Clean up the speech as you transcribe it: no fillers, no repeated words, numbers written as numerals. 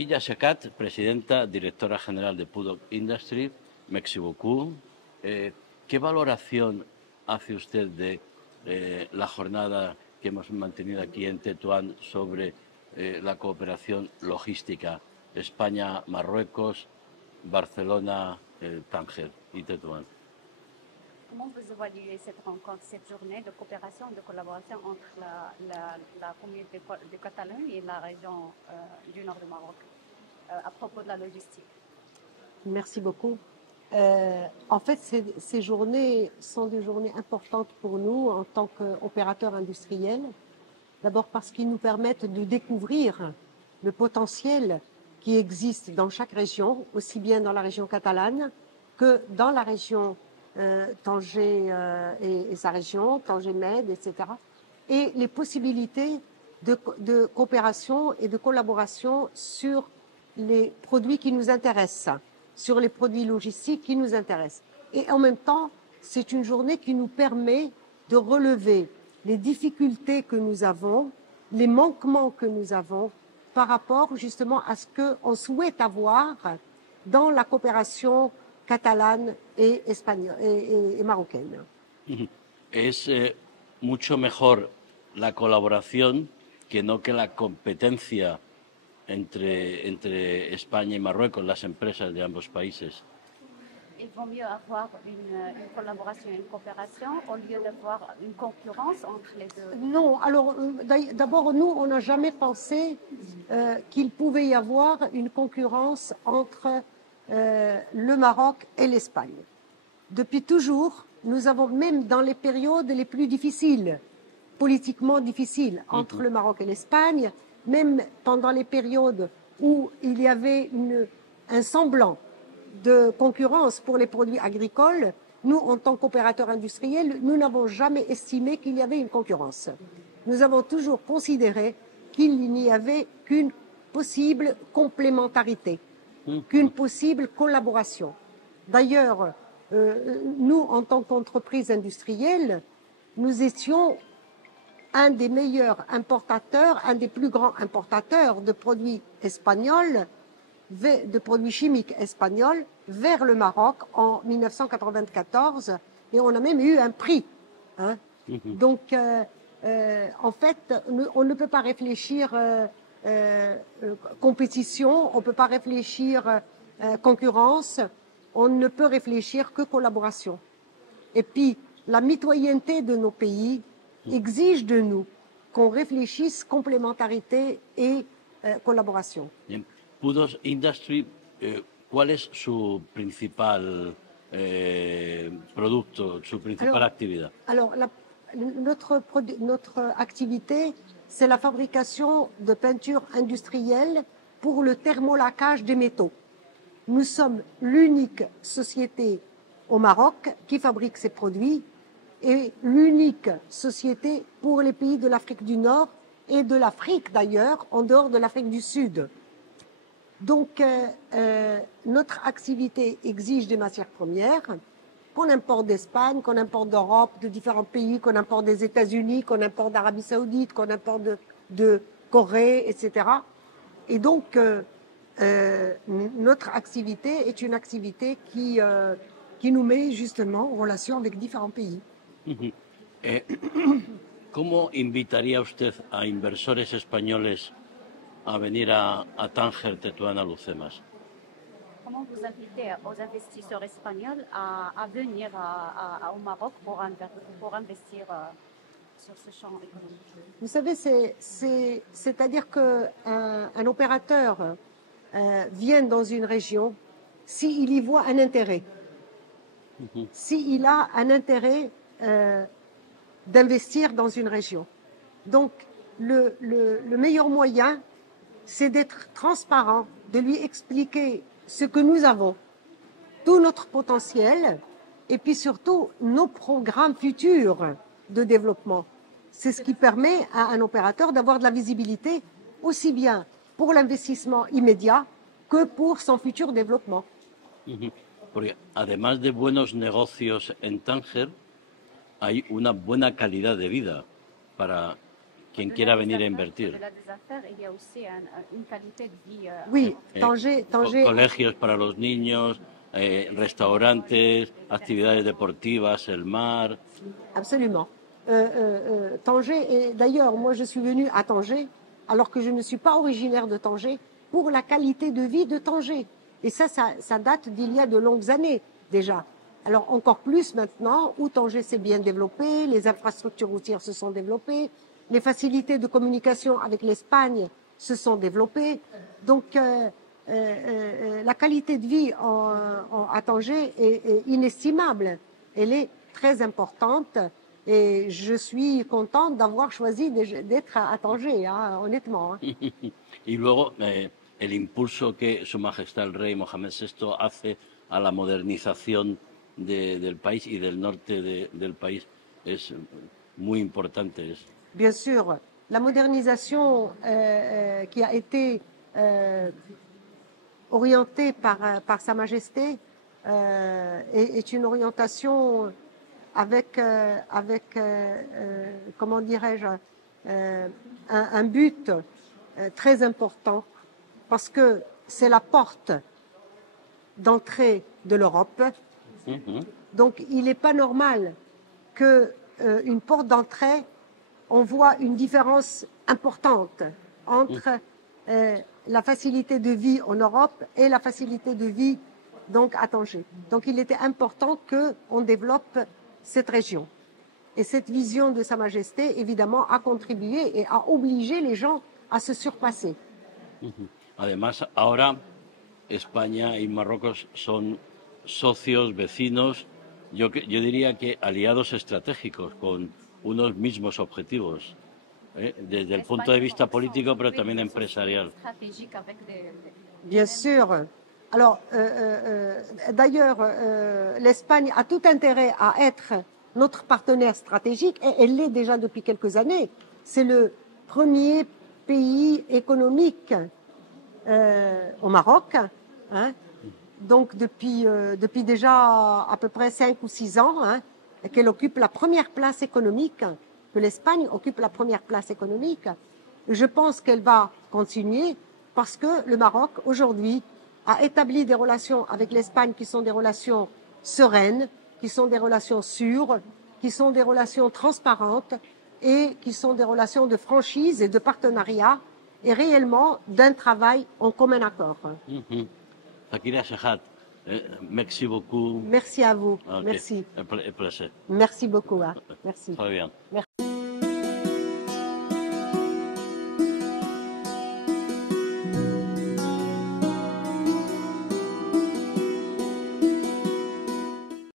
Quilla Secat, presidenta, directora general de Puddock Industries, merci beaucoup. ¿Qué valoración hace usted de la jornada que hemos mantenido aquí en Tetuán sobre la cooperación logística España-Marruecos, Barcelona-Tánger y Tetuán? Comment vous évaluez cette rencontre, cette journée de coopération, de collaboration entre la communauté de Catalogne et la région du nord du Maroc à propos de la logistique? Merci beaucoup. En fait, ces journées sont des journées importantes pour nous en tant qu'opérateurs industriels. D'abord parce qu'ils nous permettent de découvrir le potentiel qui existe dans chaque région, aussi bien dans la région catalane que dans la région Tanger et sa région, Tanger-Med, etc. Et les possibilités de coopération et de collaboration sur les produits qui nous intéressent, sur les produits logistiques qui nous intéressent. Et en même temps, c'est une journée qui nous permet de relever les difficultés que nous avons, les manquements que nous avons par rapport justement à ce qu'on souhaite avoir dans la coopération catalane et espagnole et marocaine. Es mucho mejor la colaboración que no que la competencia entre España y Marruecos, las empresas de ambos países. Il vaut mieux avoir une collaboration, une coopération, au lieu d'avoir une concurrence entre les deux. Non, alors d'abord, nous, on n'a jamais pensé qu'il pouvait y avoir une concurrence entre le Maroc et l'Espagne. Depuis toujours, nous avons, même dans les périodes les plus difficiles, politiquement difficiles, entre le Maroc et l'Espagne, même pendant les périodes où il y avait un semblant de concurrence pour les produits agricoles, nous, en tant qu'opérateurs industriels, nous n'avons jamais estimé qu'il y avait une concurrence. Nous avons toujours considéré qu'il n'y avait qu'une possible complémentarité, qu'une possible collaboration. D'ailleurs, nous, en tant qu'entreprise industrielle, nous étions un des meilleurs importateurs, un des plus grands importateurs de produits espagnols, de produits chimiques espagnols vers le Maroc en 1994 et on a même eu un prix. Hein. Donc, en fait, on ne peut pas réfléchir compétition, on ne peut pas réfléchir concurrence, on ne peut réfléchir que collaboration. Et puis, la mitoyenneté de nos pays exige de nous qu'on réfléchisse complémentarité et collaboration. Bien. Puddock Industries, ¿cuál es su principal producto, su principal actividad? Alors, notre activité, c'est la fabrication de peintures industrielles pour le thermolacage des métaux. Nous sommes l'unique société au Maroc qui fabrique ces produits et l'unique société pour les pays de l'Afrique du Nord et de l'Afrique d'ailleurs, en dehors de l'Afrique du Sud. Donc, notre activité exige des matières premières qu'on importe d'Espagne, qu'on importe d'Europe, de différents pays, qu'on importe des États-Unis, qu'on importe d'Arabie Saoudite, qu'on importe de Corée, etc. Et donc, notre activité est une activité qui nous met justement en relation avec différents pays. ¿Cómo invitaría usted a inversores españoles a venir a Tánger, Tetuán, Alhucemas? Comment vous invitez aux investisseurs espagnols à venir au Maroc pour investir sur ce champ économique? Vous savez, c'est-à-dire qu'un opérateur vient dans une région s'il y voit un intérêt. S'il a un intérêt d'investir dans une région. Donc, le meilleur moyen, c'est d'être transparent, de lui expliquer ce que nous avons, tout notre potentiel, et puis surtout nos programmes futurs de développement. C'est ce qui permet à un opérateur d'avoir de la visibilité aussi bien pour l'investissement immédiat que pour son futur développement. Porque además de buenos negocios en Tánger, hay una buena calidad de vida para quien Au-delà quiera des venir a affaires, invertir. au-delà des affaires, il y a aussi une qualité de vie. Oui, Eh, Tanger, Tanger, Colegios para los niños, restaurantes, actividades deportivas, el mar. absolument. Tanger, et d'ailleurs, moi je suis venue à Tanger, alors que je ne suis pas originaire de Tanger, pour la qualité de vie de Tanger. Et ça date d'il y a de longues années déjà. Alors encore plus maintenant, où Tanger s'est bien développé, les infrastructures routières se sont développées, les facilités de communication avec l'Espagne se sont développées. Donc la qualité de vie à Tanger est inestimable. Elle est très importante et je suis contente d'avoir choisi d'être à Tanger, hein, honnêtement. Hein. Y luego el impulso que Su Majestad el Rey Mohamed VI hace a la modernización del país y del norte del país es muy importante. Bien sûr, la modernisation qui a été orientée par Sa Majesté est une orientation avec comment dirais-je, un but très important, parce que c'est la porte d'entrée de l'Europe. Donc il n'est pas normal qu'une porte d'entrée, on voit une différence importante entre la facilité de vie en Europe et la facilité de vie donc à Tanger. Donc il était important qu'on développe cette région. Et cette vision de Sa Majesté, évidemment, a contribué et a obligé les gens à se surpasser. Además, ahora España y Marruecos son socios, vecinos, yo diría que aliados estratégicos, con unos mismos objetivos, desde el punto de vista político, pero también empresarial. Bien sûr. Alors, d'ailleurs, l'Espagne a tout intérêt à être notre partenaire stratégique, et elle l'est déjà depuis quelques années. C'est le premier pays économique au Maroc, hein, donc depuis déjà à peu près 5 ou 6 ans, hein, qu'elle occupe la première place économique, que l'Espagne occupe la première place économique. Je pense qu'elle va continuer parce que le Maroc, aujourd'hui, a établi des relations avec l'Espagne qui sont des relations sereines, qui sont des relations sûres, qui sont des relations transparentes et qui sont des relations de franchise et de partenariat et réellement d'un travail en commun accord. Zakira Shahat, merci beaucoup. Merci à vous. Okay. Merci. Un plaisir. Merci beaucoup. Hein. Merci. Très bien. Merci.